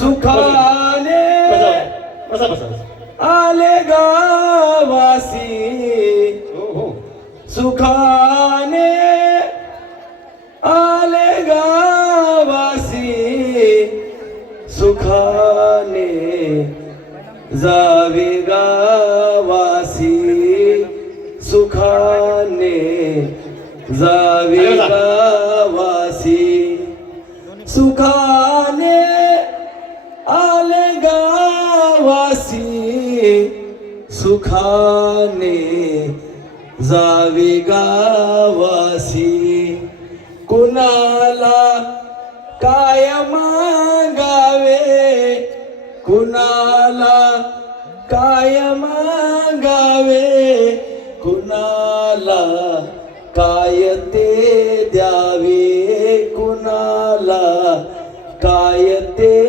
सुखाने आले गावासी. हो हो. सुखाने आले गावासी. सुखाने जावे गावासी. सुखाने जावे गावासी सुखाने जावे गावासी. कुणाला काय मागावे? कुणाला काय मागावे? कुणाला काय ते द्यावे? कुणाला काय ते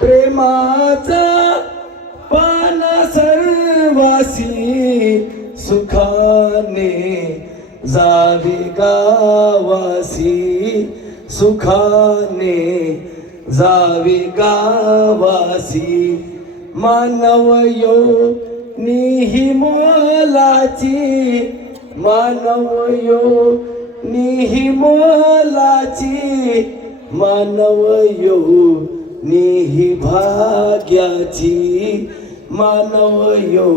प्रेमाचा पाना सर्वासी सुखाने जावे गावासी सुखाने जावे गावासी. मानव यो निही मोलाची मानव यो निही मोलाची मानव यो निही भाग्याची मानव यो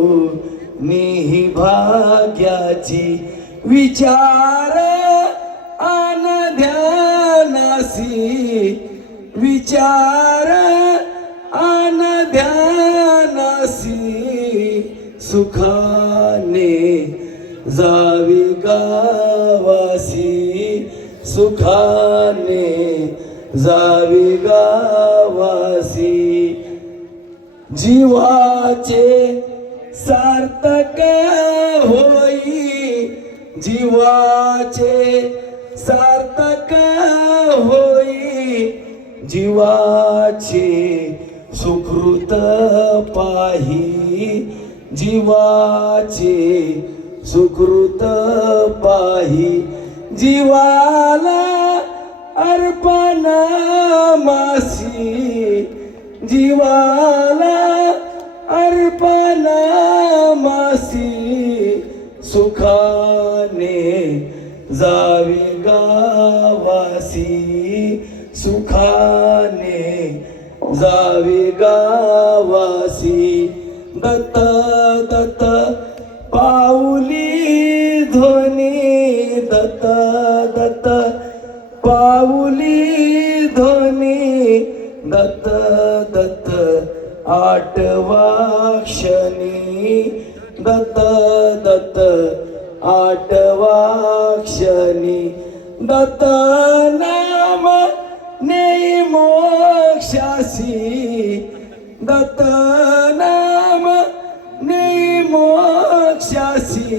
निही भाग्याची विचार आन ध्यानासी विचार आन ध्यानासी सुखाने जावी गावासी सुखाने जावी जीवाचे सार्थक होई. जीवाचे सार्थक होई. जीवाचे सुकृत पाही. जीवाचे सुकृत पाही. जीवाला अर्पण मासी. जीवा मासी सुखाने जावे गावासी सुखाने जावे गावासी. दत्त दत्त पाऊली ध्वनी. दत्त दत्त पाऊली ध्वनी. दत्त दत्त आठवा क्षणी. दत्त दत्त आठवा क्षणी. दत्त नाम नेई मोक्षासी दत्त नाम नेई मोक्षासी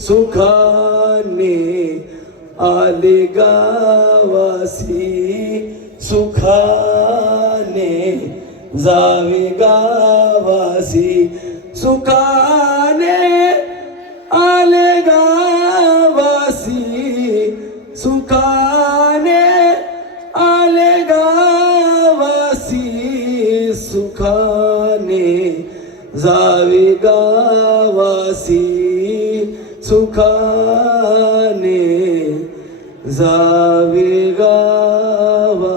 सुखाने आले गावासी. सुखाने जावे गावासी. सुखाने आले गावासी सुखाने आले गावासी सुखाने जावे गावासी सुखाने जावे गावासी